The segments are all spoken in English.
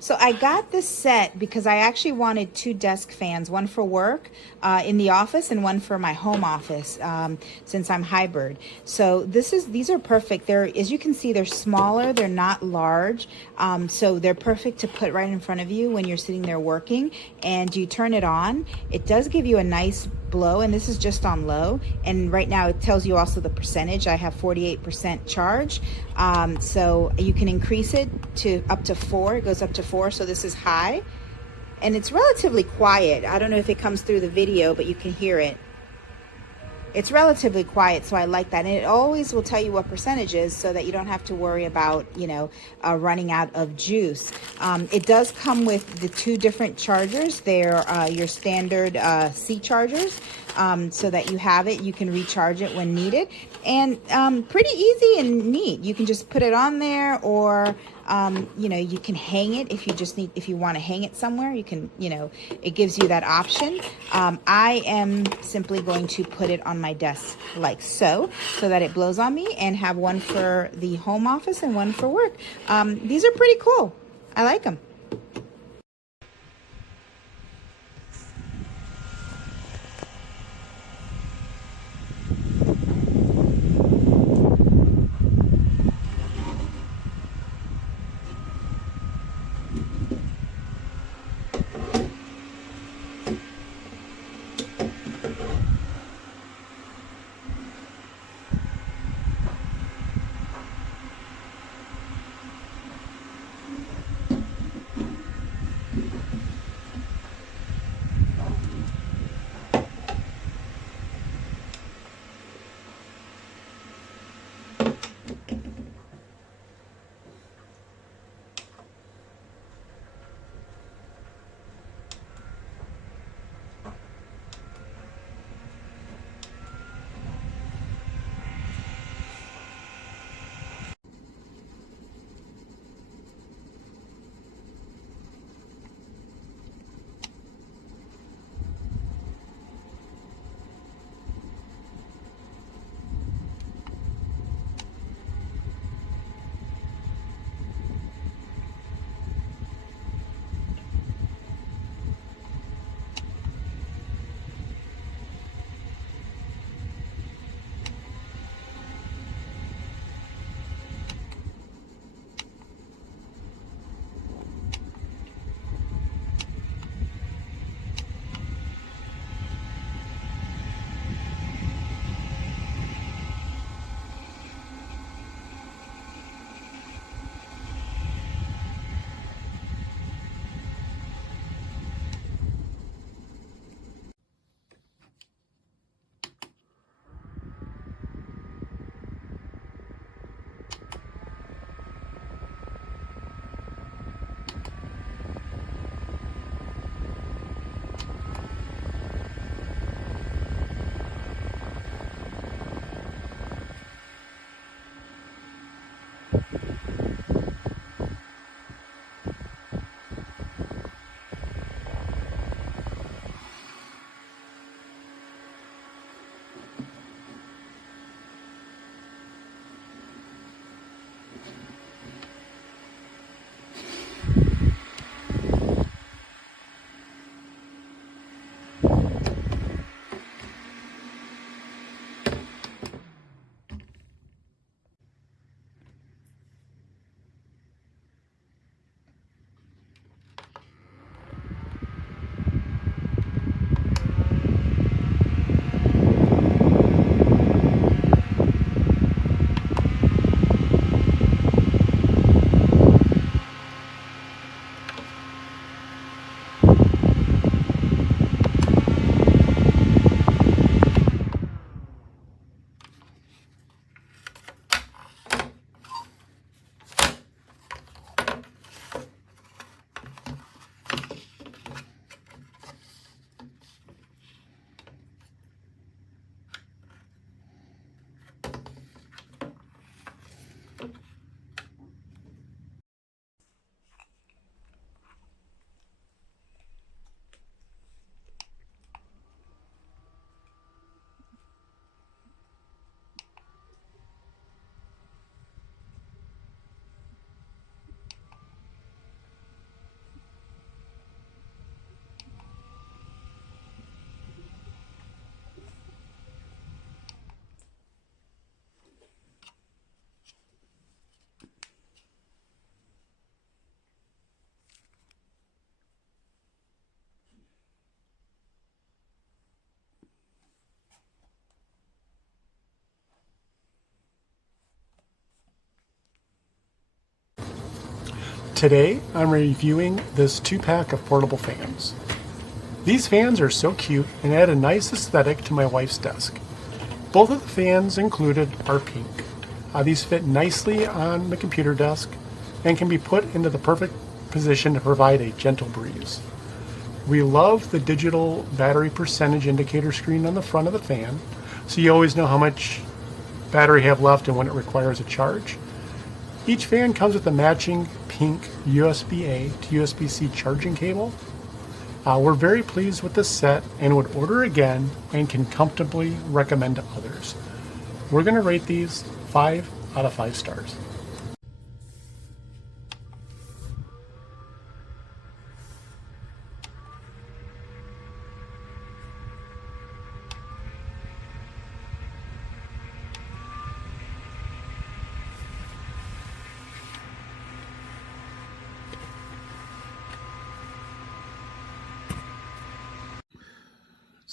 So I got this set because I actually wanted two desk fans, one for work in the office and one for my home office, since I'm hybrid. So these are perfect. They're, as you can see, they're smaller. They're not large. So they're perfect to put right in front of you when you're sitting there working. And you turn it on. It does give you a nice blow, and this is just on low, and right now it tells you also the percentage. I have 48% charge, so you can increase it to up to 4. It goes up to 4, so this is high, and it's relatively quiet. I don't know if it comes through the video, but you can hear it. It's relatively quiet, so I like that. And it always will tell you what percentage is so that you don't have to worry about, running out of juice. It does come with the two different chargers. They're your standard C chargers, so that you have it. You can recharge it when needed. And pretty easy and neat. You can just put it on there, or you can hang it if you want to hang it somewhere. You can, it gives you that option. I am simply going to put it on my desk like so that it blows on me, and have one for the home office and one for work. These are pretty cool. I like them. Today, I'm reviewing this 2-pack of portable fans. These fans are so cute and add a nice aesthetic to my wife's desk. Both of the fans included are pink. These fit nicely on the computer desk and can be put into the perfect position to provide a gentle breeze. We love the digital battery percentage indicator screen on the front of the fan, so you always know how much battery you have left and when it requires a charge. Each fan comes with a matching pink USB-A to USB-C charging cable. We're very pleased with this set and would order again and can comfortably recommend to others. We're going to rate these 5 out of 5 stars.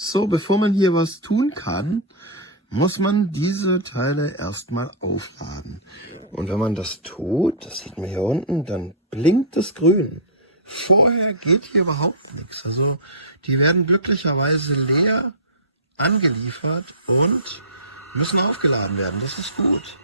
So, bevor man hier was tun kann, muss man diese Teile erstmal aufladen. Und wenn man das tut, das sieht man hier unten, dann blinkt es grün. Vorher geht hier überhaupt nichts. Also die werden glücklicherweise leer angeliefert und müssen aufgeladen werden. Das ist gut.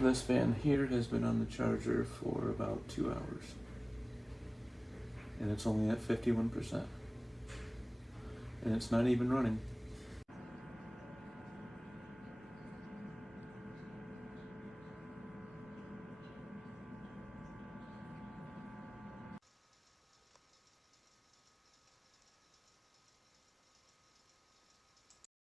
This fan here has been on the charger for about 2 hours. And it's only at 51%. And it's not even running.